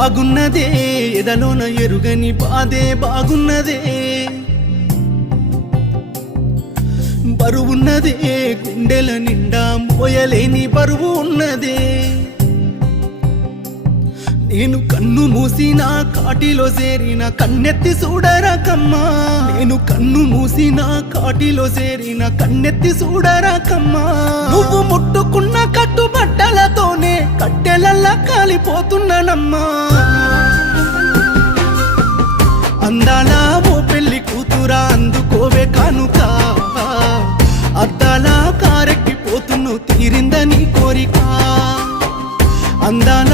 బాగున్నదే ఎదలోన ఎరుగని బాధే బాగున్నదే బరువున్నదే గుండెల నిండా మోయలేని బరువు ఉన్నదే నేను కన్ను మూసిన కాటిలో చేరిన కన్నెత్తి చూడరాకమ్మా నేను కన్ను మూసిన కాటిలో చేరిన కన్నెత్తి చూడరాకమ్మా నువ్వు ముట్టుకున్న కట్టుబట్టలతోనే కట్టెలల్లా కాలిపోతున్నానమ్మా అందాల ఓ పెళ్లి కూతురా అందుకోవే కానుక అద్దాల కారెక్కిపోతున్ను తీరిందని కోరిక అందాల